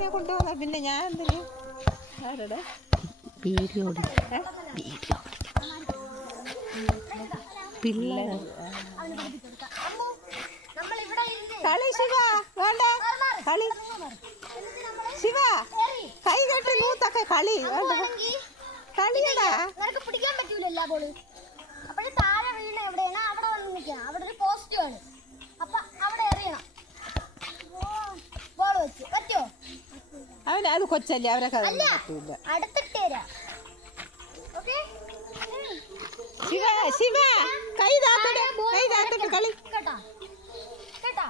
അതിനെ കൊണ്ടുവന്ന പിന്നെ ഞാൻ എന്തിന് ആരുടെ വീഡിയോ പിള്ളേർ കളി ശിവ വേണ്ട കളി ശിവ കൈ കെട്ടി നൂത്തൊക്കെ കളി വേണ്ട കളിയടാ പിടിക്കാൻ പറ്റൂലല്ലോ ബോള്. അപ്പോഴും താഴെ വീണ എവിടെയാണ് അവിടെ വന്ന് നിൽക്കണം. അവിടെ ഒരു പോസ്റ്റ് ആണ്. അപ്പൊ അവിടെ എറിയണം. ബോൾ വെച്ച് പറ്റോ? അവന് അത് കൊച്ചല്ലേ അവരൊക്കെ പറ്റൂല. അടുത്തിട്ട് തരാം. ഓക്കേ ശിവ ശിവ കൈ താത്തിട്ട് കളി കേട്ടാ കേട്ടാ.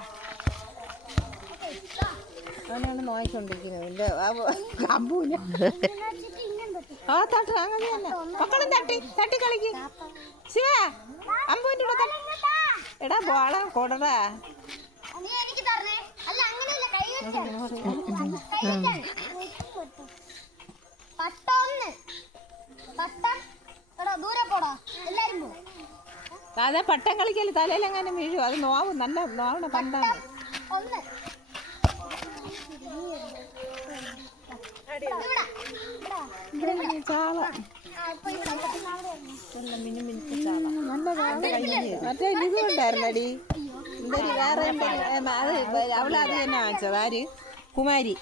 അവനാണ് നോയിക്കൊണ്ടിരിക്കുന്നത് അമ്പൂല ആ തട്ട് അങ്ങനെ തന്നെ മക്കളും തട്ടി കളിക്ക് ശിവ അമ്പൂൻ്റെ കൂടെ എടാ ബോളം കൊടടാ എനിക്ക് തരണേ. അല്ല അങ്ങനെയല്ല, കൈ വെച്ചാണ് പട്ടം എടാ ദൂരെ പോടാ. എല്ലാരും പോ. അതെ പട്ടം കളിക്കല് തലയിലെങ്ങാനും വീഴും. അത് നോവും നല്ല നോവണ പണ്ടാണ്. ഒന്ന് ചാള മറ്റേ ഇത് ഉണ്ടായിരുന്നടി എന്തൊരു വേറെ അത് അവളത് തന്നെ വാങ്ങിച്ചത് ആര് കുമാരി.